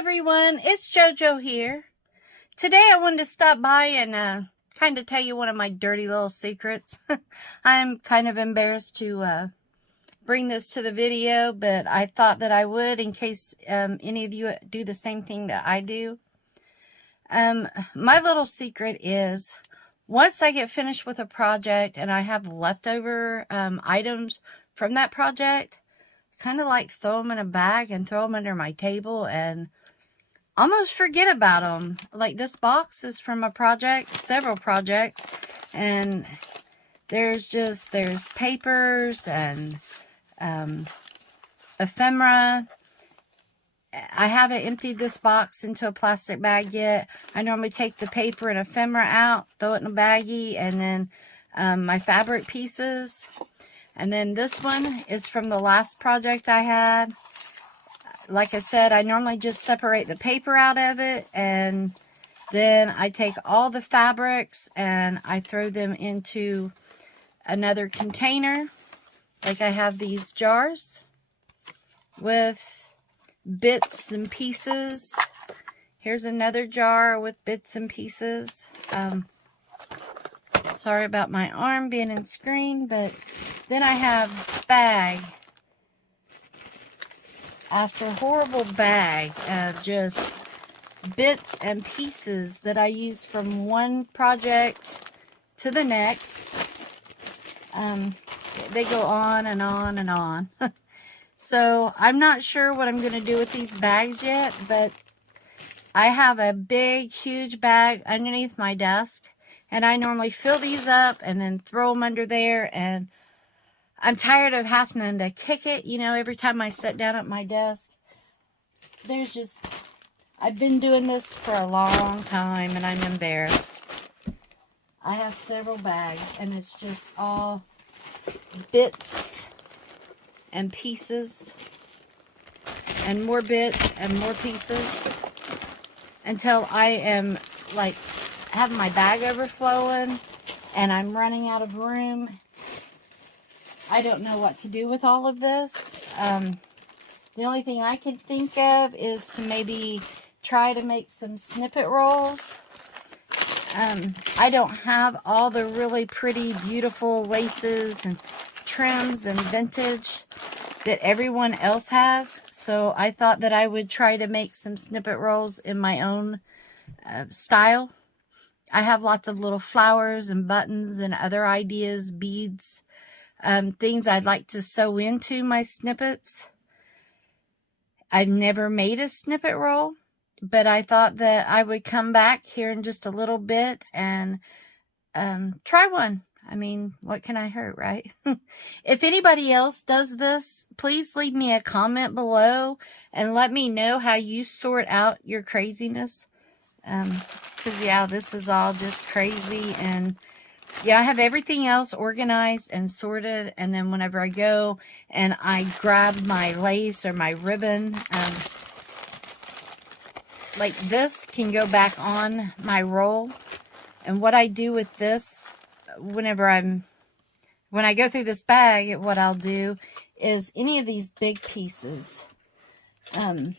everyone, it's JoJo here. Today I wanted to stop by and kind of tell you one of my dirty little secrets. I'm kind of embarrassed to bring this to the video, but I thought that I would in case any of you do the same thing that I do. My little secret is once I get finished with a project and I have leftover items from that project, kind of like throw them in a bag and throw them under my table and almost forget about them. Like this box is from a project, several projects, and there's papers and ephemera. I haven't emptied this box into a plastic bag yet. I normally take the paper and ephemera out, throw it in a baggie, and then my fabric pieces. And then this one is from the last project I had. Like I said, I normally just separate the paper out of it, and then I take all the fabrics and I throw them into another container. Like I have these jars with bits and pieces. Here's another jar with bits and pieces. Sorry about my arm being in screen, but then I have bag after horrible bag of just bits and pieces that I use from one project to the next. They go on and on and on. So I'm not sure what I'm going to do with these bags yet, but I have a big, huge bag underneath my desk, and I normally fill these up and then throw them under there, and I'm tired of having to kick it, you know, every time I sit down at my desk. I've been doing this for a long time, and I'm embarrassed. I have several bags, and it's just all bits and pieces, and more bits and more pieces, until I am, like, having my bag overflowing, and I'm running out of room. I don't know what to do with all of this. The only thing I can think of is to maybe try to make some snippet rolls. I don't have all the really pretty, beautiful laces and trims and vintage that everyone else has. So I thought that I would try to make some snippet rolls in my own style. I have lots of little flowers and buttons and other ideas, beads, things I'd like to sew into my snippets. I've never made a snippet roll, but I thought that I would come back here in just a little bit and try one. I mean, what can I hurt, right? If anybody else does this, please leave me a comment below and let me know how you sort out your craziness. Because, yeah, this is all just crazy. And, yeah, I have everything else organized and sorted. And then whenever I go and I grab my lace or my ribbon, like this can go back on my roll. And what I do with this, when I go through this bag, what I'll do is any of these big pieces. Let's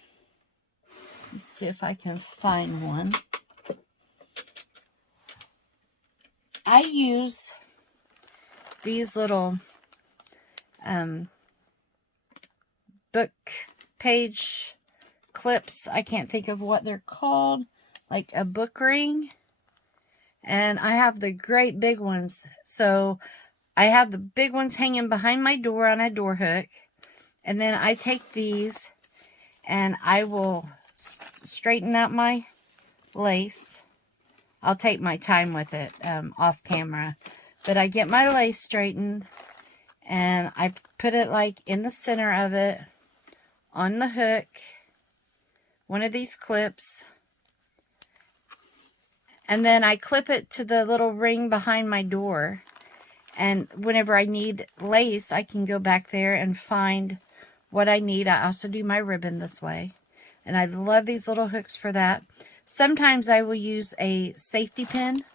see if I can find one. I use these little book page clips. I can't think of what they're called. Like a book ring. And I have the great big ones. So I have the big ones hanging behind my door on a door hook. And then I take these and I will straighten out my lace. I'll take my time with it off camera. But I get my lace straightened and I put it like in the center of it on the hook. One of these clips. And then I clip it to the little ring behind my door. And whenever I need lace, I can go back there and find what I need. I also do my ribbon this way. And I love these little hooks for that. Sometimes I will use a safety pin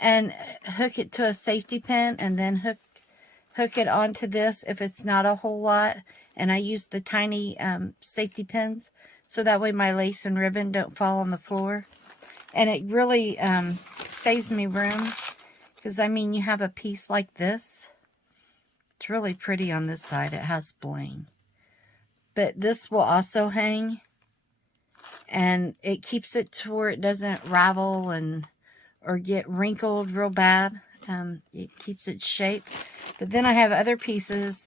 and hook it to a safety pin and then hook it onto this if it's not a whole lot. And I use the tiny safety pins so that way my lace and ribbon don't fall on the floor. And it really saves me room, because I mean, you have a piece like this. It's really pretty on this side. It has bling. But this will also hang, and it keeps it to where it doesn't ravel or get wrinkled real bad. It keeps its shape. But then I have other pieces